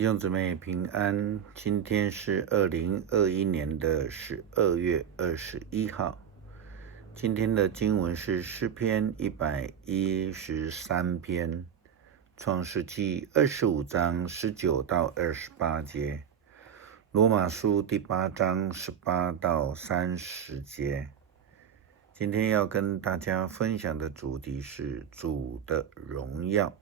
弟兄姊妹平安，今天是2021年的12月21号。今天的经文是诗篇113篇，创世纪25章19到28节，罗马书第8章18到30节。今天要跟大家分享的主题是主的荣耀。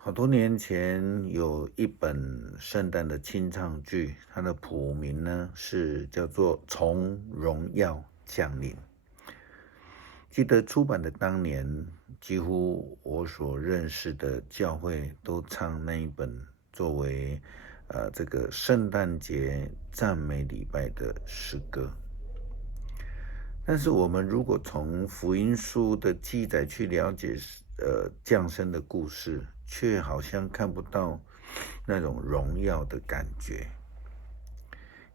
好多年前有一本圣诞的清唱剧，它的谱名呢是叫做《从荣耀降临》。记得出版的当年，几乎我所认识的教会都唱那一本作为这个圣诞节赞美礼拜的诗歌。但是我们如果从福音书的记载去了解降生的故事，却好像看不到那种荣耀的感觉。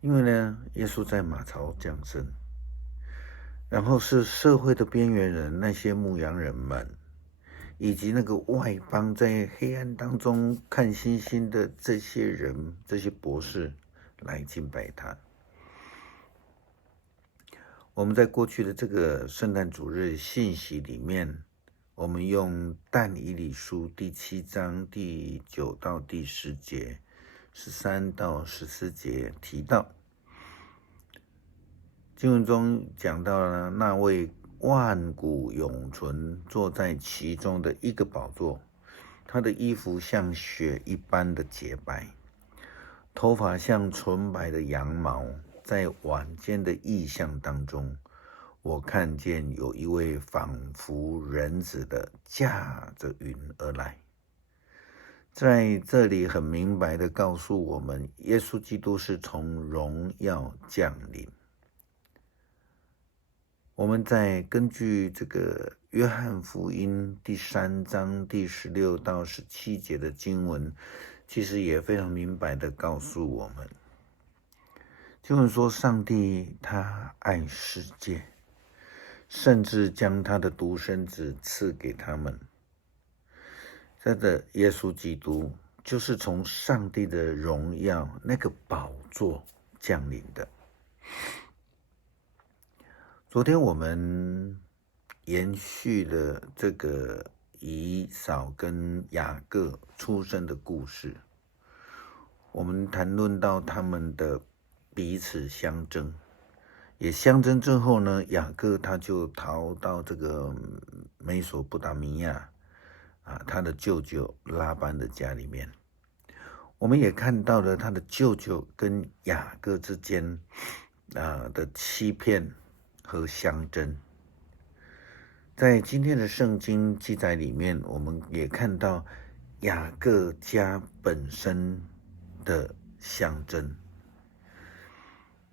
因为呢，耶稣在马槽降生，然后是社会的边缘人，那些牧羊人们，以及那个外邦在黑暗当中看星星的这些人，这些博士来敬拜他。我们在过去的这个圣诞主日信息里面，我们用但以理书第7章第9到第10节、13到14节提到，经文中讲到了那位万古永存坐在其中的一个宝座，他的衣服像雪一般的洁白，头发像纯白的羊毛。在晚间的异象当中，我看见有一位仿佛人子的驾着云而来。在这里很明白的告诉我们，耶稣基督是从荣耀降临。我们在根据这个约翰福音第3章第16到17节的经文，其实也非常明白的告诉我们，经文说上帝他爱世界，甚至将他的独生子赐给他们。这个耶稣基督就是从上帝的荣耀那个宝座降临的。昨天我们延续了这个以扫跟雅各出生的故事，我们谈论到他们的彼此相争，也相争之后呢，雅各他就逃到这个美索不达米亚他的舅舅拉班的家里面。我们也看到了他的舅舅跟雅各之间的欺骗和相争。在今天的圣经记载里面，我们也看到雅各家本身的相争。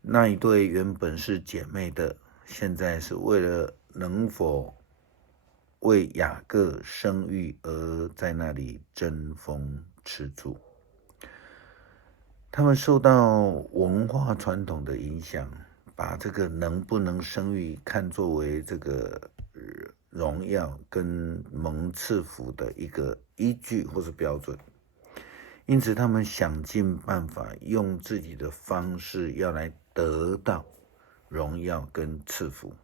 那一对原本是姐妹的，现在是为了能否为雅各生育而在那里争风吃醋。他们受到文化传统的影响，把这个能不能生育看作为这个荣耀跟蒙赐福的一个依据或是标准。因此他们想尽办法用自己的方式要来得到荣耀跟赐福。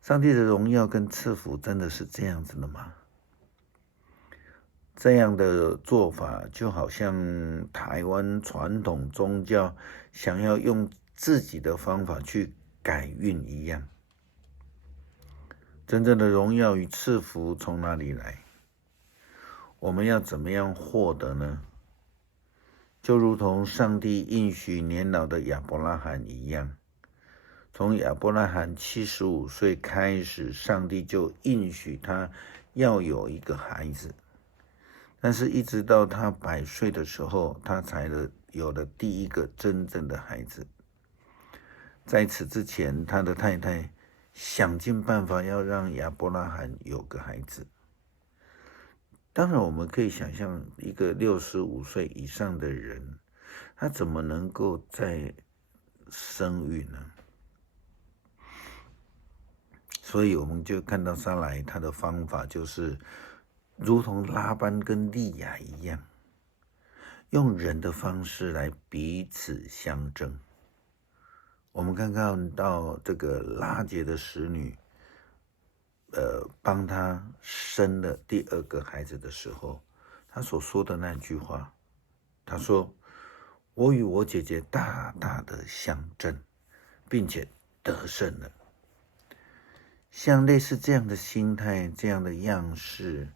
上帝的荣耀跟赐福真的是这样子的吗？这样的做法就好像台湾传统宗教想要用自己的方法去改运一样。真正的荣耀与赐福从哪里来？我们要怎么样获得呢？就如同上帝应许年老的亚伯拉罕一样，从亚伯拉罕75岁开始，上帝就应许他要有一个孩子，但是一直到他100岁的时候，他才有了第一个真正的孩子。在此之前，他的太太想尽办法要让亚伯拉罕有个孩子。当然我们可以想象，一个65岁以上的人，他怎么能够再生育呢？所以我们就看到撒莱他的方法就是如同拉班跟利亚一样，用人的方式来彼此相争。我们看到这个拉结的使女，帮他生了第2个孩子的时候，他所说的那句话，他说：“我与我姐姐大大的相争，并且得胜了。”像类似这样的心态，这样的样式，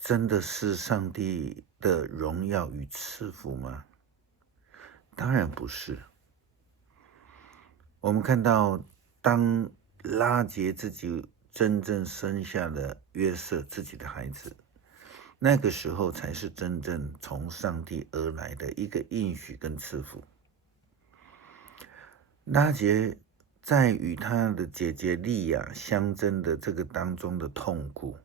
真的是上帝的荣耀与赐福吗？当然不是。我们看到，当拉结自己真正生下了约瑟自己的孩子，那个时候才是真正从上帝而来的一个应许跟赐福。拉结在与他的姐姐利亚相争的这个当中的痛苦，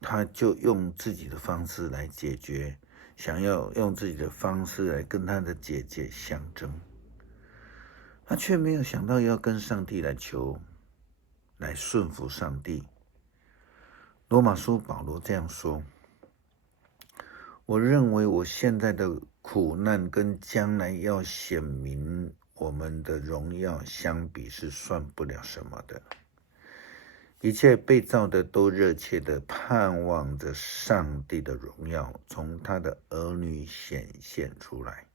他就用自己的方式来解决，想要用自己的方式来跟他的姐姐相争，他却没有想到要跟上帝来求，来顺服上帝。罗马书保罗这样说：“我认为我现在的苦难跟将来要显明我们的荣耀相比，是算不了什么的。一切被造的都热切的盼望着上帝的荣耀从他的儿女显现出来，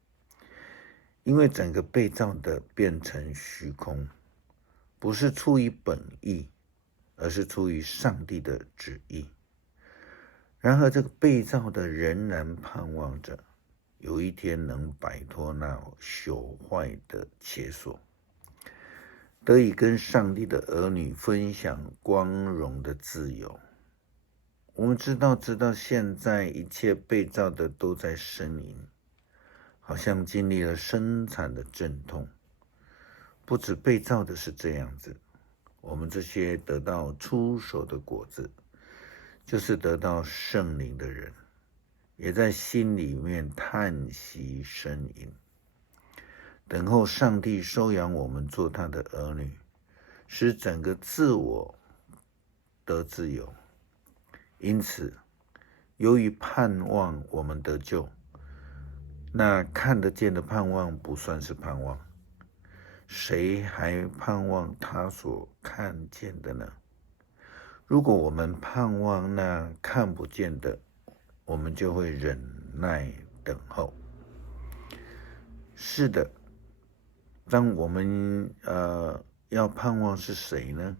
因为整个被造的变成虚空，不是出于本意，而是出于上帝的旨意。然而这个被造的仍然盼望着有一天能摆脱那朽坏的枷锁，得以跟上帝的儿女分享光荣的自由。我们知道，直到现在，一切被造的都在呻吟，好像经历了生产的阵痛。不止被造的是这样子，我们这些得到出手的果子，就是得到圣灵的人，也在心里面叹息呻吟，等候上帝收养我们做他的儿女，使整个自我得自由。因此，由于盼望我们得救，那看得见的盼望不算是盼望，谁还盼望他所看见的呢？如果我们盼望那看不见的，我们就会忍耐等候。是的，当我们要盼望是谁呢？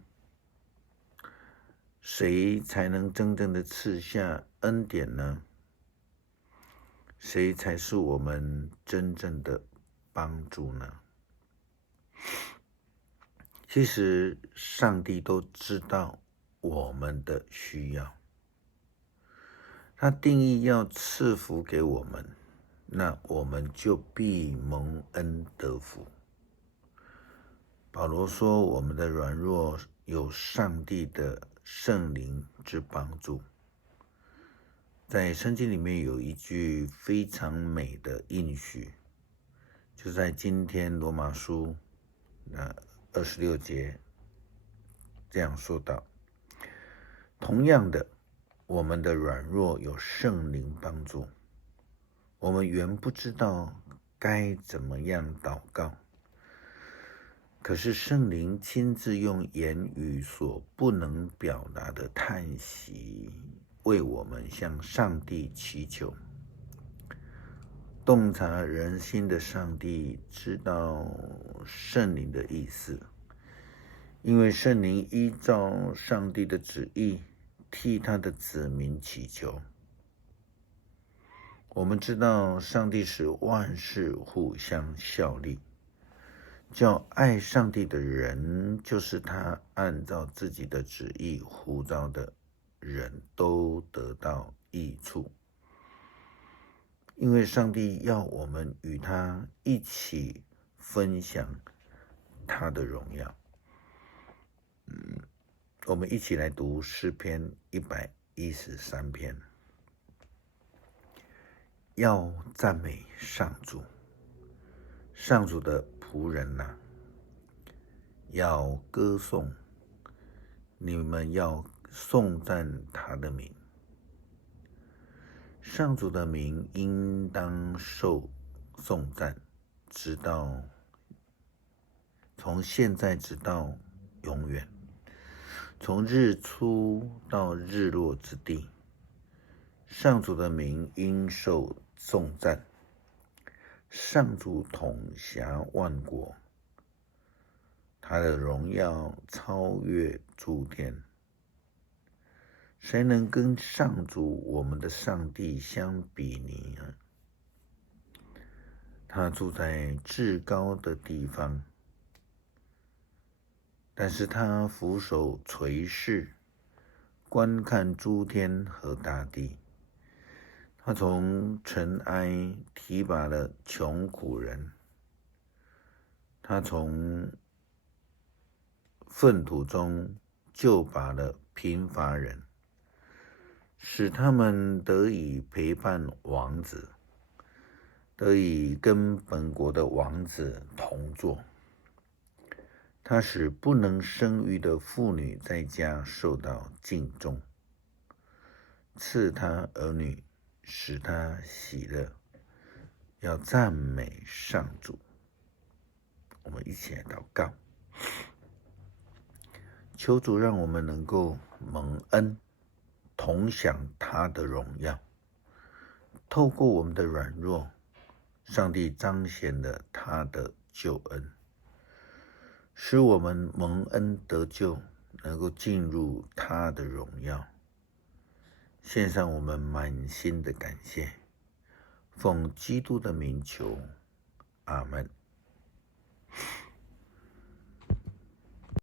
谁才能真正的赐下恩典呢？谁才是我们真正的帮助呢？其实上帝都知道我们的需要，他定义要赐福给我们，那我们就必蒙恩得福。保罗说，我们的软弱有上帝的圣灵之帮助。在圣经里面有一句非常美的应许，就在今天罗马书26节这样说道：同样的，我们的软弱有圣灵帮助，我们原不知道该怎么样祷告，可是圣灵亲自用言语所不能表达的叹息，为我们向上帝祈求。洞察人心的上帝知道圣灵的意思，因为圣灵依照上帝的旨意替他的子民祈求。我们知道上帝使万事互相效力，叫爱上帝的人，就是他按照自己的旨意呼召的人，都得到益处。因为上帝要我们与他一起分享他的荣耀。我们一起来读诗篇113篇。要赞美上主，上主的仆人啊，要歌颂，你们要颂赞他的名，上主的名应当受颂赞，从现在直到永远，从日出到日落之地，上主的名应受颂赞。上主统辖万国，他的荣耀超越诸天。谁能跟上主我们的上帝相比拟呢？他住在至高的地方，但是他俯首垂视，观看诸天和大地。他从尘埃提拔了穷苦人，他从粪土中救拔了贫乏人，使他们得以陪伴王子，得以跟本国的王子同坐。他使不能生育的妇女在家受到敬重，赐他儿女，使他喜乐，要赞美上主。我们一起来祷告，求主让我们能够蒙恩，同享他的荣耀。透过我们的软弱，上帝彰显了他的救恩，使我们蒙恩得救，能够进入他的荣耀。献上我们满心的感谢，奉基督的名求，阿们。